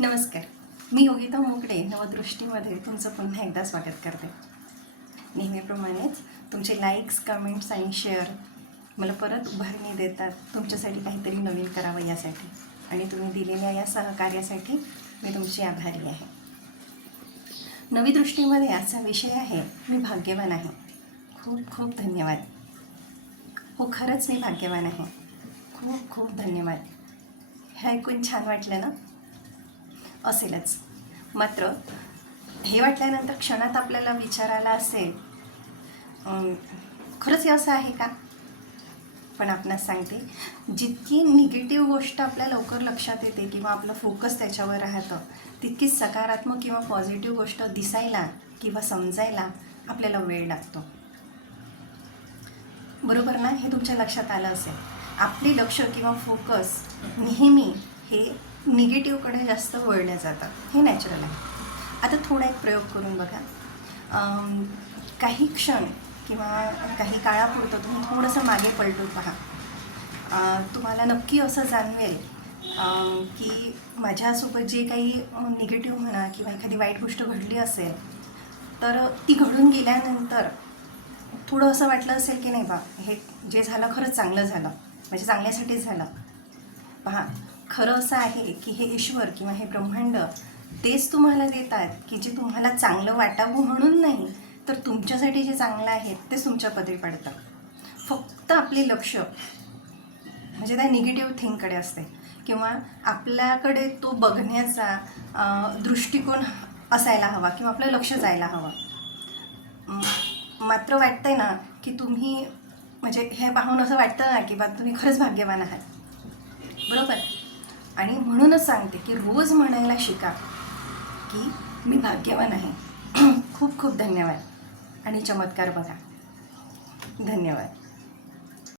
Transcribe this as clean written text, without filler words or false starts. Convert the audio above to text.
नमस्कार, मी योगिता मोकडे नवदृष्टीमध्ये तुमचं पुन्हा एकदा स्वागत करते. नेहमीप्रमाणेच तुमचे लाईक्स, कमेंट्स आणि शेअर मला परत उभारणी देतात तुमच्यासाठी काहीतरी नवीन करावं यासाठी, आणि तुम्ही दिलेल्या या सहकार्यासाठी मी तुमची आभारी आहे. नवी दृष्टीमध्ये आजचा विषय आहे, मी भाग्यवान आहे. खूप खूप धन्यवाद. हो, खरंच मी भाग्यवान आहे. खूप खूप धन्यवाद. हे ऐकून छान वाटलं ना? असेलच. मात्र हे वाटल्यानंतर क्षणात आपल्याला विचारायला असेल, खरंच हे असं आहे का? पण आपणास सांगते, जितकी निगेटिव्ह गोष्ट आपल्या लवकर लक्षात येते किंवा आपलं फोकस त्याच्यावर राहतं, तितकीच सकारात्मक किंवा पॉझिटिव्ह गोष्ट दिसायला किंवा समजायला आपल्याला वेळ लागतो. बरोबर ना? हे तुमच्या लक्षात आलं असेल. आपले लक्ष किंवा फोकस नेहमी हे निगेटिव्हकडे जास्त वळल्या जातात. हे नॅचरल आहे. आता थोडा एक प्रयोग करून बघा. काही क्षण किंवा काही काळापुरतं तुम्ही थोडंसं मागे पलटून पहा. तुम्हाला नक्की असं जाणवेल की माझ्यासोबत जे काही निगेटिव्ह म्हणा किंवा एखादी वाईट गोष्ट घडली असेल, तर ती घडून गेल्यानंतर थोडं असं वाटलं असेल की नाही बा, हे जे झालं खरंच चांगलं झालं, म्हणजे चांगल्यासाठीच झालं. पहा, खरं असं आहे की हे ईश्वर किंवा हे ब्रह्मांड तेच तुम्हाला देतात की जे तुम्हाला चांगलं वाटावं म्हणून नाही, तर तुमच्यासाठी जे चांगलं आहे तेच तुमच्या पदरी पडतं. फक्त आपले लक्ष म्हणजे त्या निगेटिव्ह थिंगकडे असते किंवा आपल्याकडे तो बघण्याचा दृष्टिकोन असायला हवा किंवा आपलं लक्ष जायला हवं. मात्र वाटतंय ना की तुम्ही, म्हणजे हे पाहून असं वाटतं ना की बा तुम्ही खरंच भाग्यवान आहात. बरोबर? आणि म्हणूनच सांगते की रोज म्हणायला शिका की मी भाग्यवान आहे. खूप खूप धन्यवाद आणि चमत्कार बघा. धन्यवाद.